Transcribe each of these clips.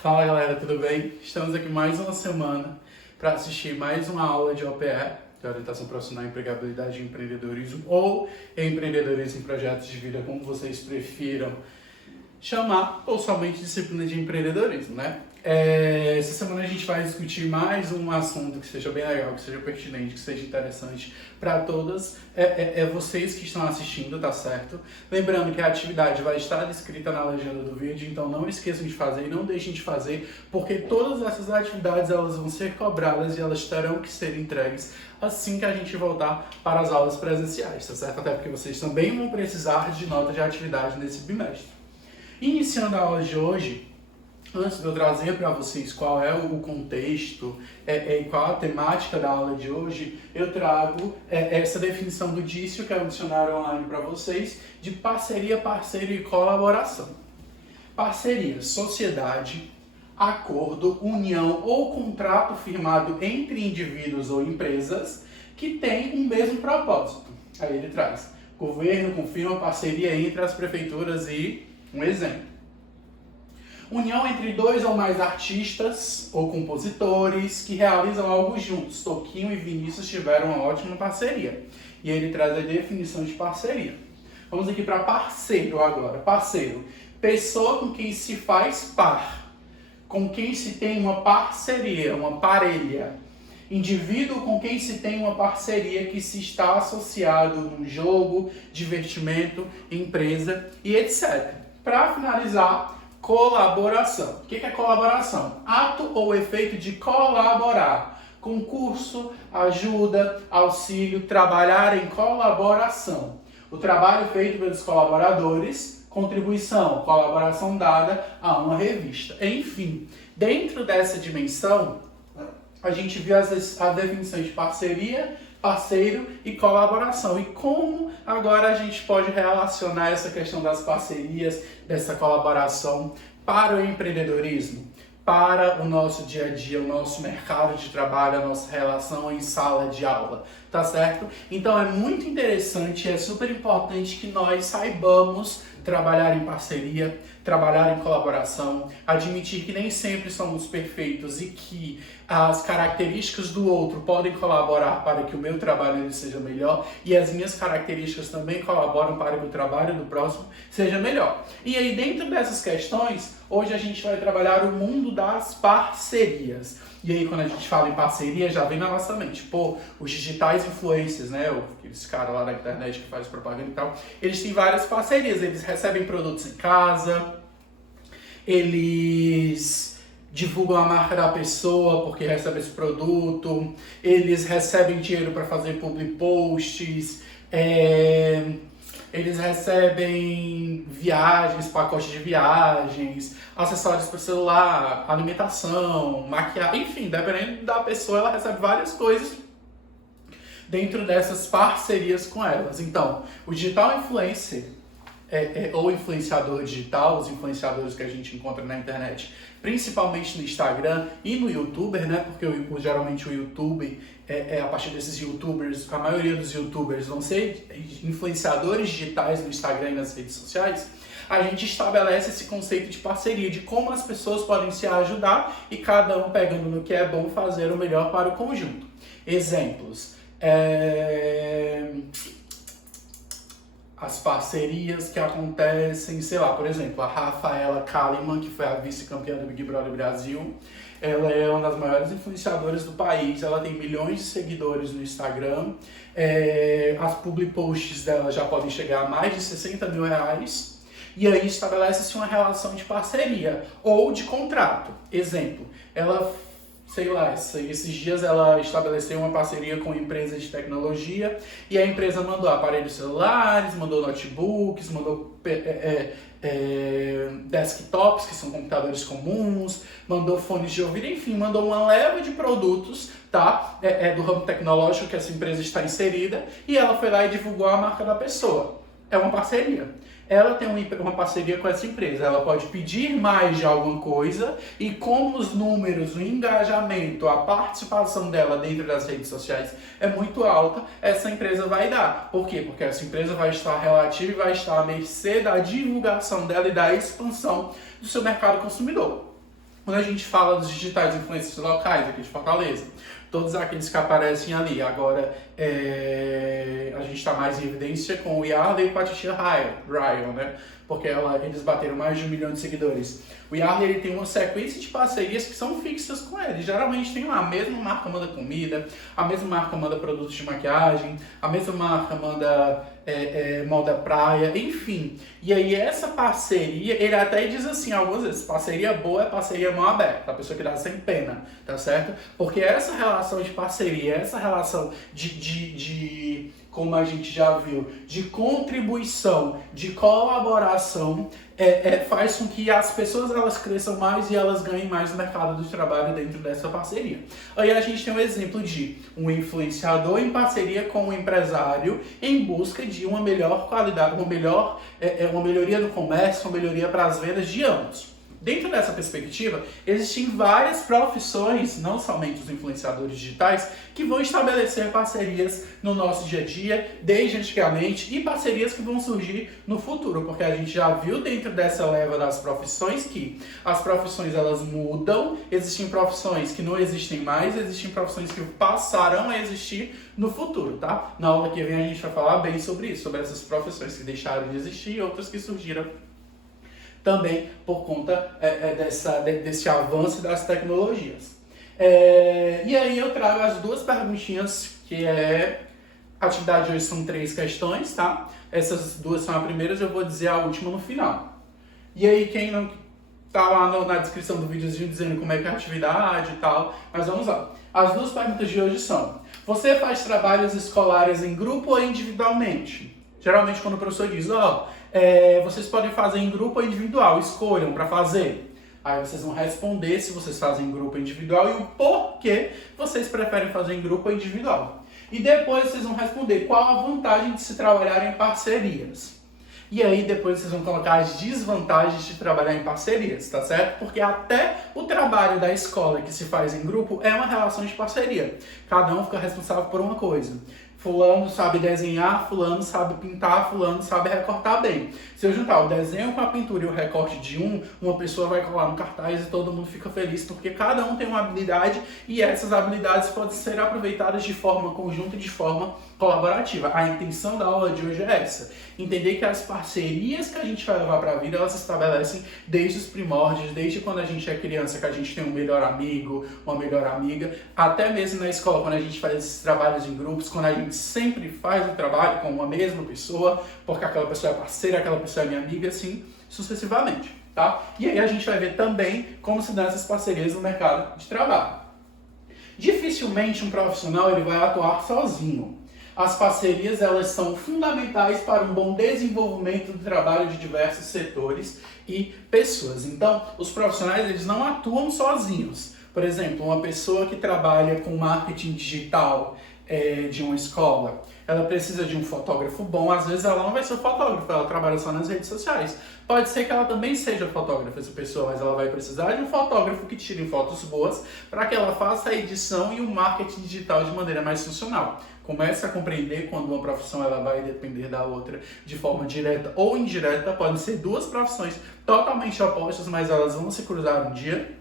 Fala galera, tudo bem? Estamos aqui mais uma semana para assistir mais uma aula de OPE, de Orientação Profissional em Empregabilidade e Empreendedorismo, ou Empreendedorismo em Projetos de Vida, como vocês prefiram chamar, ou somente disciplina de empreendedorismo, né? Essa semana a gente vai discutir mais um assunto que seja bem legal, que seja pertinente, que seja interessante para todas. Vocês que estão assistindo, tá certo? Lembrando que a atividade vai estar descrita na legenda do vídeo, então não esqueçam de fazer e não deixem de fazer, porque todas essas atividades elas vão ser cobradas e elas terão que ser entregues assim que a gente voltar para as aulas presenciais, tá certo? Até porque vocês também vão precisar de nota de atividade nesse bimestre. Iniciando a aula de hoje, antes de eu trazer para vocês qual é o contexto e qual a temática da aula de hoje, eu trago essa definição do DISCIO, que é um dicionário online para vocês, de parceria, parceiro e colaboração. Parceria, sociedade, acordo, união ou contrato firmado entre indivíduos ou empresas que têm um mesmo propósito. Aí ele traz: governo confirma parceria entre as prefeituras e um exemplo. União entre dois ou mais artistas ou compositores que realizam algo juntos. Toquinho e Vinícius tiveram uma ótima parceria. E ele traz a definição de parceria. Vamos aqui para parceiro agora. Parceiro, pessoa com quem se faz par, com quem se tem uma parceria, uma parelha. Indivíduo com quem se tem uma parceria que se está associado num jogo, divertimento, empresa e etc. Para finalizar, colaboração. O que é colaboração? Ato ou efeito de colaborar. Concurso, ajuda, auxílio, trabalhar em colaboração. O trabalho feito pelos colaboradores, contribuição, colaboração dada a uma revista. Enfim, dentro dessa dimensão, a gente viu as definições de parceria, parceiro e colaboração. E como agora a gente pode relacionar essa questão das parcerias, dessa colaboração para o empreendedorismo, para o nosso dia a dia, o nosso mercado de trabalho, a nossa relação em sala de aula, tá certo? Então é muito interessante, é super importante que nós saibamos trabalhar em parceria, trabalhar em colaboração, admitir que nem sempre somos perfeitos e que as características do outro podem colaborar para que o meu trabalho seja melhor e as minhas características também colaboram para que o trabalho do próximo seja melhor. E aí, dentro dessas questões, hoje a gente vai trabalhar o mundo das parcerias. E aí, quando a gente fala em parceria, já vem na nossa mente, pô, os digitais influencers, né, aqueles caras lá da internet que faz propaganda e tal, eles têm várias parcerias, eles recebem produtos em casa, eles divulgam a marca da pessoa porque recebe esse produto, eles recebem dinheiro para fazer public posts, eles recebem viagens, pacotes de viagens, acessórios para o celular, alimentação, maquiagem, enfim, dependendo da pessoa, ela recebe várias coisas dentro dessas parcerias com elas. Então, o digital influencer ou influenciador digital, os influenciadores que a gente encontra na internet, principalmente no Instagram e no YouTuber, né? Porque geralmente o YouTube, a partir desses YouTubers, a maioria dos YouTubers vão ser influenciadores digitais no Instagram e nas redes sociais. A gente estabelece esse conceito de parceria, de como as pessoas podem se ajudar e cada um pegando no que é bom fazer o melhor para o conjunto. Exemplos. As parcerias que acontecem, sei lá, por exemplo, a Rafaela Kalimann, que foi a vice-campeã do Big Brother Brasil, ela é uma das maiores influenciadoras do país, ela tem milhões de seguidores no Instagram, as public posts dela já podem chegar a mais de 60 mil reais, e aí estabelece-se uma relação de parceria ou de contrato. Exemplo, ela, sei lá, esses dias ela estabeleceu uma parceria com uma empresa de tecnologia e a empresa mandou aparelhos celulares, mandou notebooks, mandou desktops, que são computadores comuns, mandou fones de ouvido, enfim, mandou uma leva de produtos, tá? Do ramo tecnológico que essa empresa está inserida, e ela foi lá e divulgou a marca da pessoa. É uma parceria. Ela tem uma parceria com essa empresa, ela pode pedir mais de alguma coisa e como os números, o engajamento, a participação dela dentro das redes sociais é muito alta, essa empresa vai dar. Por quê? Porque essa empresa vai estar relativa e vai estar à mercê da divulgação dela e da expansão do seu mercado consumidor. Quando a gente fala dos digitais influencers locais aqui de Fortaleza, todos aqueles que aparecem ali. Agora, a gente está mais em evidência com o Yarley e com a Titia Ryan, né? Porque eles bateram mais de 1 milhão de seguidores. O Yarley ele tem uma sequência de parcerias que são fixas com ele. Geralmente tem lá, a mesma marca manda comida, a mesma marca manda produtos de maquiagem, a mesma marca manda moda praia, enfim. E aí essa parceria, ele até diz assim algumas vezes, parceria boa é parceria mão aberta, a pessoa que dá sem pena, tá certo? Porque essa relação de parceria, essa relação de como a gente já viu, de contribuição, de colaboração, faz com que as pessoas elas cresçam mais e elas ganhem mais no mercado do trabalho dentro dessa parceria. Aí a gente tem um exemplo de um influenciador em parceria com um empresário em busca de uma melhor qualidade, uma melhoria no comércio, uma melhoria para as vendas de ambos. Dentro dessa perspectiva, existem várias profissões, não somente os influenciadores digitais, que vão estabelecer parcerias no nosso dia a dia, desde antigamente, e parcerias que vão surgir no futuro, porque a gente já viu dentro dessa leva das profissões que as profissões elas mudam, existem profissões que não existem mais, existem profissões que passarão a existir no futuro, tá? Na aula que vem a gente vai falar bem sobre isso, sobre essas profissões que deixaram de existir e outras que surgiram também por conta desse avanço das tecnologias. E aí eu trago as duas perguntinhas, que a atividade de hoje são 3 questões, tá? Essas duas são as primeiras, eu vou dizer a última no final. E aí quem não tá lá na descrição do videozinho dizendo como é que é a atividade e tal, mas vamos lá. As duas perguntas de hoje são: você faz trabalhos escolares em grupo ou individualmente? Geralmente quando o professor diz, vocês podem fazer em grupo ou individual, escolham para fazer. Aí vocês vão responder se vocês fazem em grupo ou individual e o porquê vocês preferem fazer em grupo ou individual. E depois vocês vão responder qual a vantagem de se trabalhar em parcerias. E aí depois vocês vão colocar as desvantagens de trabalhar em parcerias, tá certo? Porque até o trabalho da escola que se faz em grupo é uma relação de parceria. Cada um fica responsável por uma coisa. Fulano sabe desenhar, fulano sabe pintar, fulano sabe recortar bem. Se eu juntar o desenho com a pintura e o recorte de uma pessoa vai colar no cartaz e todo mundo fica feliz, porque cada um tem uma habilidade e essas habilidades podem ser aproveitadas de forma conjunta e de forma colaborativa. A intenção da aula de hoje é essa. Entender que as parcerias que a gente vai levar para a vida, elas se estabelecem desde os primórdios, desde quando a gente é criança, que a gente tem um melhor amigo, uma melhor amiga, até mesmo na escola, quando a gente faz esses trabalhos em grupos, quando a gente sempre faz o trabalho com uma mesma pessoa, porque aquela pessoa é parceira, aquela pessoa é minha amiga, assim sucessivamente, tá? E aí a gente vai ver também como se dão essas parcerias no mercado de trabalho. Dificilmente um profissional ele vai atuar sozinho. As parcerias elas são fundamentais para um bom desenvolvimento do trabalho de diversos setores e pessoas. Então, os profissionais eles não atuam sozinhos. Por exemplo, uma pessoa que trabalha com marketing digital de uma escola, ela precisa de um fotógrafo bom, às vezes ela não vai ser fotógrafa, ela trabalha só nas redes sociais. Pode ser que ela também seja fotógrafa, essa pessoa, mas ela vai precisar de um fotógrafo que tire fotos boas para que ela faça a edição e o marketing digital de maneira mais funcional. Comece a compreender quando uma profissão ela vai depender da outra de forma direta ou indireta. Podem ser duas profissões totalmente opostas, mas elas vão se cruzar um dia.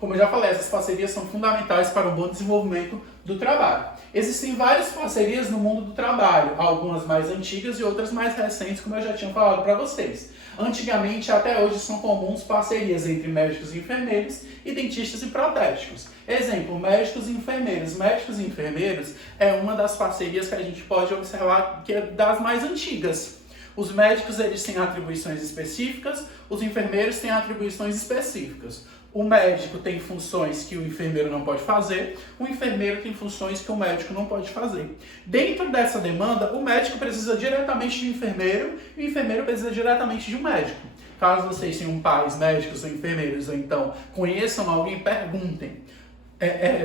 Como eu já falei, essas parcerias são fundamentais para o bom desenvolvimento do trabalho. Existem várias parcerias no mundo do trabalho, algumas mais antigas e outras mais recentes, como eu já tinha falado para vocês. Antigamente, até hoje, são comuns parcerias entre médicos e enfermeiros e dentistas e protéticos. Exemplo, médicos e enfermeiros. Médicos e enfermeiros é uma das parcerias que a gente pode observar que é das mais antigas. Os médicos eles têm atribuições específicas, os enfermeiros têm atribuições específicas. O médico tem funções que o enfermeiro não pode fazer, o enfermeiro tem funções que o médico não pode fazer. Dentro dessa demanda, o médico precisa diretamente de um enfermeiro e o enfermeiro precisa diretamente de um médico. Caso vocês tenham pais médicos ou enfermeiros, ou então conheçam alguém, perguntem.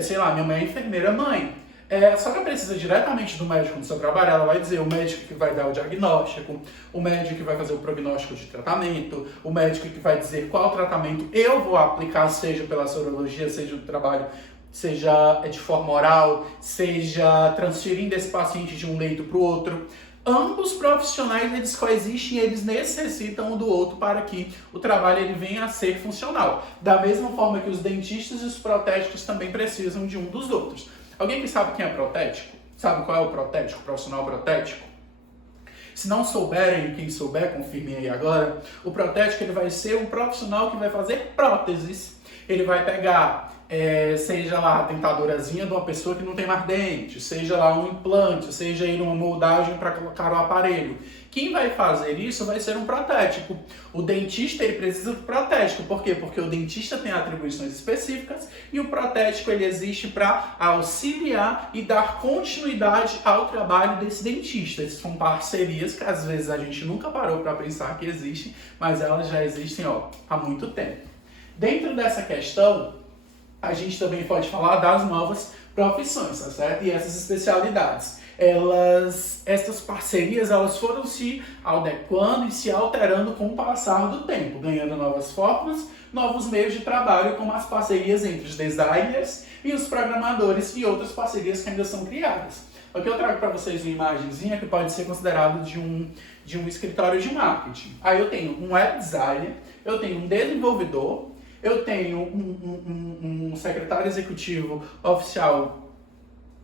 Sei lá, minha mãe é enfermeira, mãe. Só que precisa diretamente do médico no seu trabalho, ela vai dizer o médico que vai dar o diagnóstico, o médico que vai fazer o prognóstico de tratamento, o médico que vai dizer qual tratamento eu vou aplicar, seja pela sorologia, seja do trabalho, seja de forma oral, seja transferindo esse paciente de um leito para o outro. ambos profissionais eles coexistem, eles necessitam um do outro para que o trabalho ele venha a ser funcional. Da mesma forma que os dentistas e os protéticos também precisam de um dos outros. Alguém que sabe quem é protético? Sabe qual é o protético, o profissional protético? Se não souberem, quem souber, confirmem aí agora, o protético ele vai ser um profissional que vai fazer próteses. Ele vai pegar, seja lá a dentadorazinha de uma pessoa que não tem mais dente, seja lá um implante, seja aí uma moldagem para colocar o aparelho. Quem vai fazer isso vai ser um protético. O dentista ele precisa do protético. Por quê? Porque o dentista tem atribuições específicas e o protético ele existe para auxiliar e dar continuidade ao trabalho desse dentista. Essas são parcerias que às vezes a gente nunca parou para pensar que existem, mas elas já existem há muito tempo. Dentro dessa questão, a gente também pode falar das novas profissões, tá certo? E essas especialidades. Essas parcerias elas foram se adequando e se alterando com o passar do tempo, ganhando novas formas, novos meios de trabalho, como as parcerias entre os designers e os programadores e outras parcerias que ainda são criadas. Aqui eu trago para vocês uma imagenzinha que pode ser considerado de um escritório de marketing. Aí eu tenho um web designer, eu tenho um desenvolvedor, eu tenho um secretário executivo oficial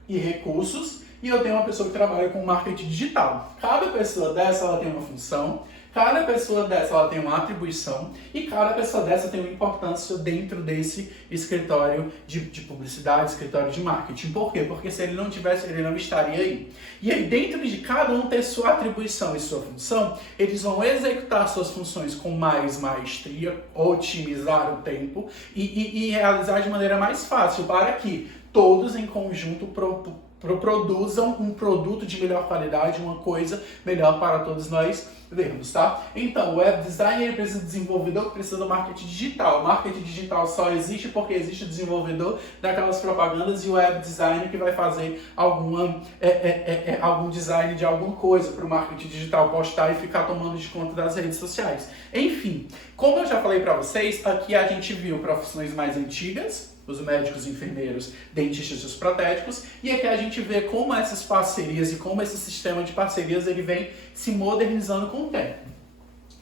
e recursos, e eu tenho uma pessoa que trabalha com marketing digital. Cada pessoa dessa ela tem uma função, cada pessoa dessa ela tem uma atribuição e cada pessoa dessa tem uma importância dentro desse escritório de publicidade, escritório de marketing. Por quê? Porque se ele não tivesse, ele não estaria aí. E aí dentro de cada um ter sua atribuição e sua função, eles vão executar suas funções com mais maestria, otimizar o tempo e realizar de maneira mais fácil para que todos em conjunto produzam um produto de melhor qualidade, uma coisa melhor para todos nós vermos, tá? Então, o web designer ele precisa de desenvolvedor que precisa do marketing digital. O marketing digital só existe porque existe o desenvolvedor daquelas propagandas e o web designer que vai fazer algum design de alguma coisa para o marketing digital postar e ficar tomando de conta das redes sociais. Enfim, como eu já falei para vocês, aqui a gente viu profissões mais antigas, os médicos, enfermeiros, dentistas e os protéticos, e aqui a gente vê como essas parcerias e como esse sistema de parcerias ele vem se modernizando com o tempo.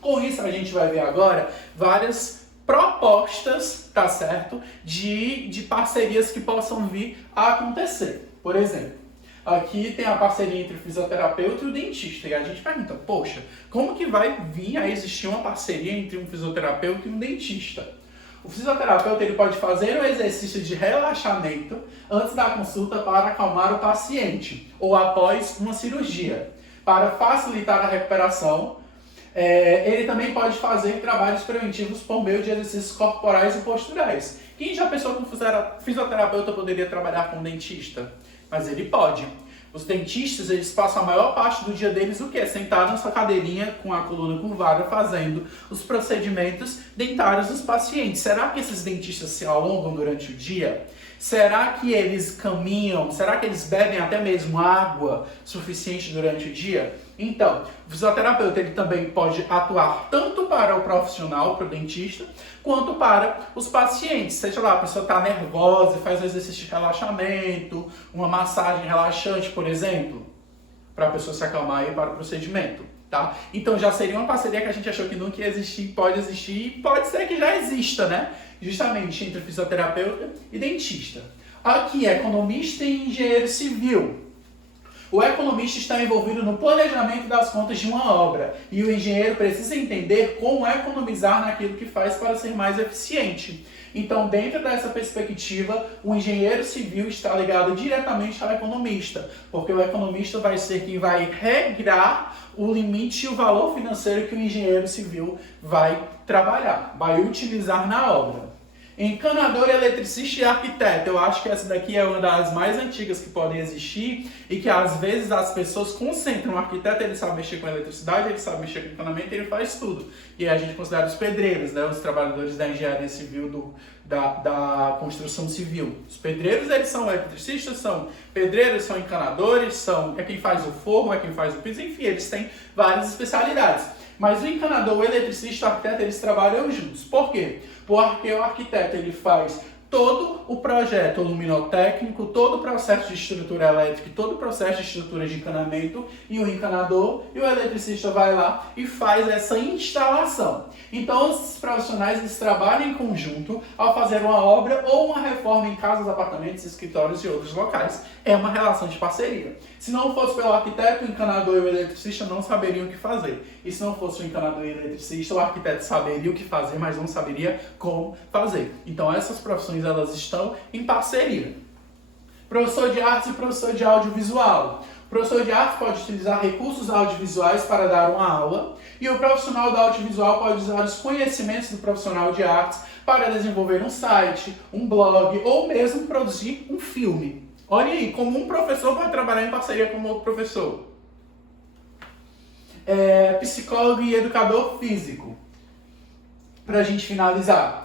Com isso a gente vai ver agora várias propostas, tá certo, de parcerias que possam vir a acontecer. Por exemplo, aqui tem a parceria entre o fisioterapeuta e o dentista, e a gente pergunta, poxa, como que vai vir a existir uma parceria entre um fisioterapeuta e um dentista? O fisioterapeuta ele pode fazer um exercício de relaxamento antes da consulta para acalmar o paciente ou após uma cirurgia. Para facilitar a recuperação, ele também pode fazer trabalhos preventivos por meio de exercícios corporais e posturais. Quem já pensou que um fisioterapeuta poderia trabalhar com um dentista? Mas ele pode. Os dentistas, eles passam a maior parte do dia deles o quê? Sentados na sua cadeirinha com a coluna curvada, fazendo os procedimentos dentários dos pacientes. Será que esses dentistas se alongam durante o dia? Será que eles caminham? Será que eles bebem até mesmo água suficiente durante o dia? Então, o fisioterapeuta ele também pode atuar tanto para o profissional, para o dentista, quanto para os pacientes. Seja lá, a pessoa está nervosa, faz um exercício de relaxamento, uma massagem relaxante, por exemplo, para a pessoa se acalmar e para o procedimento. Tá? Então já seria uma parceria que a gente achou que nunca ia existir, pode existir e pode ser que já exista, né? Justamente entre fisioterapeuta e dentista. Aqui, economista e engenheiro civil. O economista está envolvido no planejamento das contas de uma obra e o engenheiro precisa entender como economizar naquilo que faz para ser mais eficiente. Então, dentro dessa perspectiva, o engenheiro civil está ligado diretamente ao economista, porque o economista vai ser quem vai regrar o limite e o valor financeiro que o engenheiro civil vai trabalhar, vai utilizar na obra. Encanador, eletricista e arquiteto. Eu acho que essa daqui é uma das mais antigas que podem existir e que às vezes as pessoas concentram. O arquiteto ele sabe mexer com eletricidade, ele sabe mexer com encanamento, ele faz tudo. E a gente considera os pedreiros, né? Os trabalhadores da engenharia civil, da construção civil. Os pedreiros eles são eletricistas, são pedreiros, são encanadores, é quem faz o forro, é quem faz o piso, enfim, eles têm várias especialidades. Mas o encanador, o eletricista e o arquiteto, eles trabalham juntos. Por quê? Porque o arquiteto ele faz todo o projeto luminotécnico, todo o processo de estrutura elétrica, todo o processo de estrutura de encanamento, e o encanador e o eletricista vai lá e faz essa instalação. Então, os profissionais eles trabalham em conjunto ao fazer uma obra ou uma reforma em casas, apartamentos, escritórios e outros locais. É uma relação de parceria. Se não fosse pelo arquiteto, o encanador e o eletricista não saberiam o que fazer. E se não fosse o encanador e o eletricista, o arquiteto saberia o que fazer, mas não saberia como fazer. Então, essas profissões elas estão em parceria. Professor de artes e professor de audiovisual. O professor de artes pode utilizar recursos audiovisuais para dar uma aula, e o profissional do audiovisual pode usar os conhecimentos do profissional de artes para desenvolver um site, um blog ou mesmo produzir um filme. Olha aí, como um professor pode trabalhar em parceria com outro professor. Psicólogo e educador físico. Para a gente finalizar.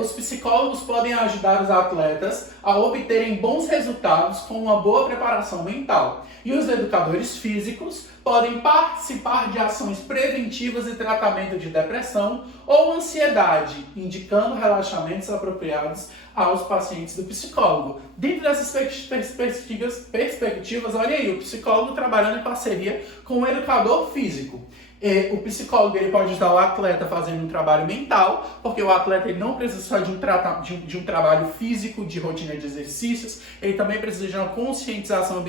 Os psicólogos podem ajudar os atletas a obterem bons resultados com uma boa preparação mental. E os educadores físicos podem participar de ações preventivas e tratamento de depressão ou ansiedade, indicando relaxamentos apropriados aos pacientes do psicólogo. Dentro dessas perspectivas, olha aí, o psicólogo trabalhando em parceria com o educador físico. O psicólogo ele pode ajudar o atleta fazendo um trabalho mental, porque o atleta ele não precisa só de um trabalho físico, de rotina de exercícios, ele também precisa de uma conscientização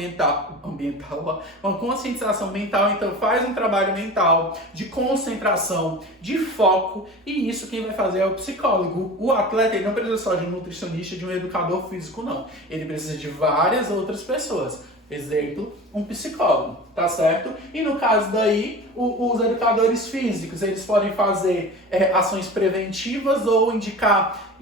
uma conscientização mental, então faz um trabalho mental, de concentração, de foco, e isso quem vai fazer é o psicólogo. O atleta ele não precisa só de um nutricionista, de um educador físico, não. Ele precisa de várias outras pessoas. Exemplo, um psicólogo, tá certo? E no caso daí, os educadores físicos, eles podem fazer ações preventivas ou indicar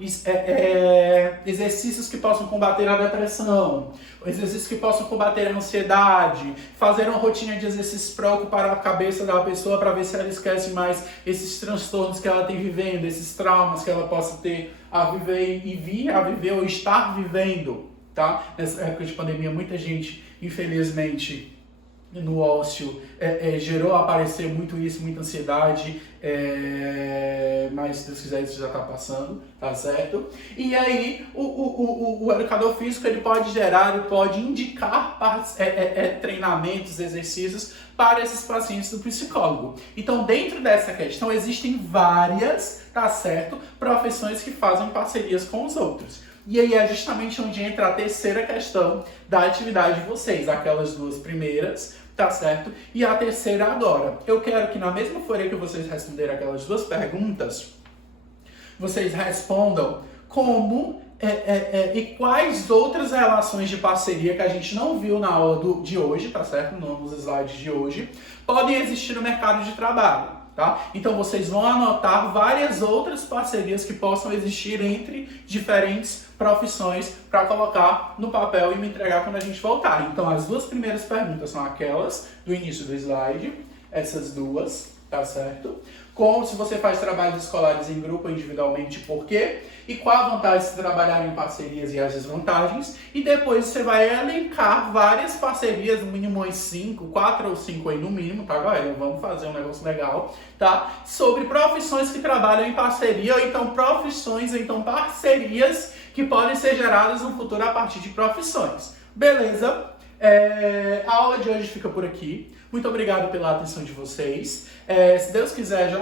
exercícios que possam combater a depressão, exercícios que possam combater a ansiedade, fazer uma rotina de exercícios para ocupar a cabeça da pessoa para ver se ela esquece mais esses transtornos que ela tem vivendo, esses traumas que ela possa ter a viver e vir a viver ou estar vivendo, tá? Nessa época de pandemia, muita gente, infelizmente, no ócio, gerou aparecer muito isso, muita ansiedade, mas se Deus quiser isso já está passando, tá certo? E aí, o educador físico ele pode gerar, ele pode indicar treinamentos, exercícios para esses pacientes do psicólogo. Então, dentro dessa questão, existem várias, tá certo, profissões que fazem parcerias com os outros. E aí é justamente onde entra a terceira questão da atividade de vocês, aquelas duas primeiras, tá certo? E a terceira agora. Eu quero que na mesma folha que vocês responderem aquelas duas perguntas, vocês respondam como e quais outras relações de parceria que a gente não viu na aula de hoje, tá certo? Nos slides de hoje, podem existir no mercado de trabalho. Tá? Então vocês vão anotar várias outras parcerias que possam existir entre diferentes profissões para colocar no papel e me entregar quando a gente voltar. Então as duas primeiras perguntas são aquelas do início do slide, essas duas, tá certo? Como se você faz trabalhos escolares em grupo ou individualmente, por quê? E qual a vantagem de trabalhar em parcerias e as desvantagens. E depois você vai elencar várias parcerias, no mínimo umas 5, 4 ou 5 aí no mínimo, tá galera? Vamos fazer um negócio legal, tá? Sobre profissões que trabalham em parceria, ou então profissões, ou então parcerias que podem ser geradas no futuro a partir de profissões. Beleza? A aula de hoje fica por aqui. Muito obrigado pela atenção de vocês. Se Deus quiser, já,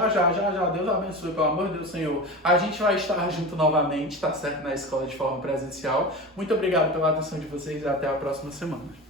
Deus abençoe, pelo amor de Deus, Senhor. A gente vai estar junto novamente, tá certo? Na escola de forma presencial. Muito obrigado pela atenção de vocês e até a próxima semana.